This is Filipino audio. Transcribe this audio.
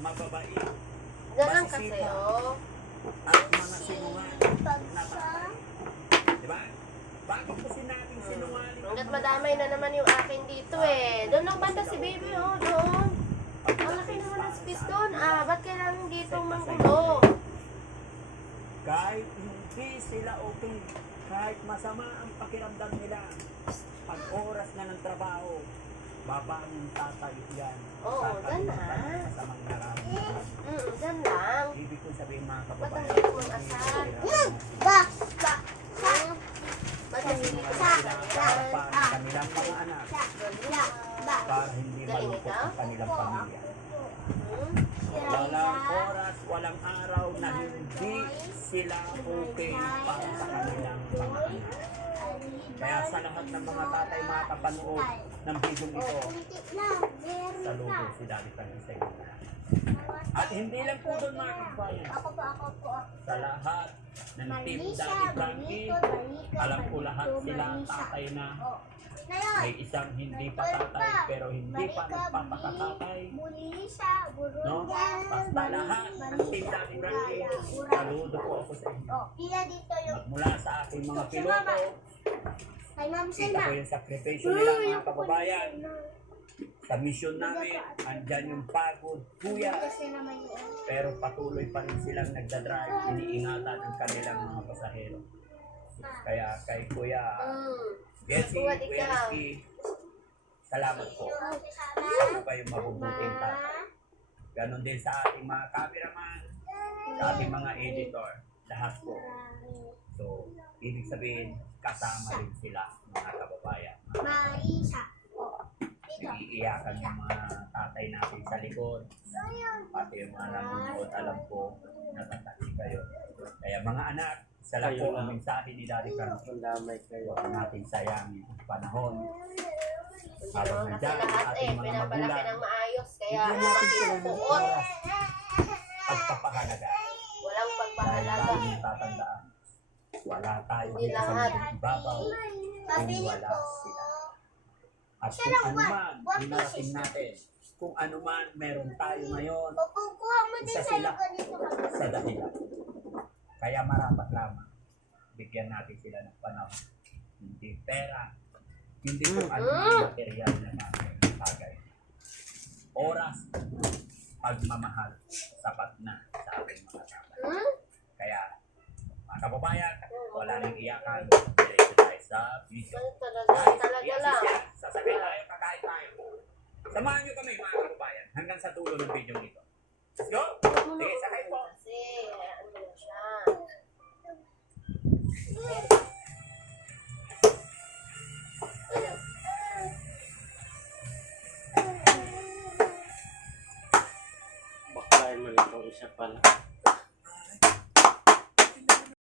mababait, Ganun kasi, oh. at mga sinungaling na tatay. Diba? Bakit kasi natin sinungaling? Hanggat madamay na naman yung akin dito eh. Doon lang banda si baby, oh. Doon. Ang laki naman ng space doon. Ah, ba't kailangan dito manggulo? Kahit hindi sila okay, kahit masama ang pakiramdam nila, pag oras na ng trabaho, babang yung tatay yan. Oo, dyan na. Masamang nararamdaman. Dyan lang. Ibig kong sabihin mga Ba't kababayan, ang hirap mag-asal? Ba't ang hirap para mag-asal? kanilang mga anak, para hindi malungkot ang kanilang pamilya. Walang oras, walang araw na hindi sila okay para sa kanilang mga anak. Kaya sa lahat ng mga tatay makakapanood ng video ito, saludo si Daddy Frankie. At hindi lang po doon mga kababayan. Sa lahat ng team Daddy Frankie, alam ko lahat sila tatay na may isang hindi pa tatay pero hindi pa nagpapakatatay. No? Basta lahat ng team Daddy Frankie, saludo po ako sa inyo. Magmula sa aking mga piloto, kita ko yung sakripisyo nila mga kababayan. Sa misyon namin, andyan yung pagod, kuya. Pero patuloy pa rin silang nagdadrive, iniingatan ang kanilang mga pasahero. Kaya kay Kuya Bessie, Kuya Rizky, salamat po. Ako kayong mabubuting tatay. Ganon din sa ating mga cameraman, sa ating mga editor, lahat po. So, ibig sabihin, kasama rin sila, mga kababayan. Nag-iiyakan yung mga tatay natin sa likod. Pati yung mga nanonood, alam ko, natataksi kayo. Kaya mga anak, isa lang po ang mensahe ni Daddy Frankie. Huwag natin sayangin ang panahon. Habang Kasi nandyan ang lahat eh, ating mga pinapalaki magulang, ng maayos. Kaya bigyan natin sila ng makipuot. oras, pagpapahalaga. Walang Dahil pagpahalaga. lagi yung tatandaan, wala tayo Hindi dito sa lahat. mundo ibabaw kung wala sila. At kung ano man dinarating natin, kung ano man meron tayo ngayon, isa sila sa dahilan. Kaya marapat lamang, bigyan natin sila ng panahon. Hindi pera, hindi kung ano ang material na mga bagay. Oras, pagmamahal, sapat na sa ating mga tatay. Kaya, mga kababayan, wala nang iyakan. Diretso tayo sa video. Talaga lang. Sasabay tayo, kakain tayo. Samahan nyo kami mga kababayan hanggang sa dulo ng video nito. Let's go! Sige, sakay po. Kasi, ano na siya. Baklain mo nitong isa pala.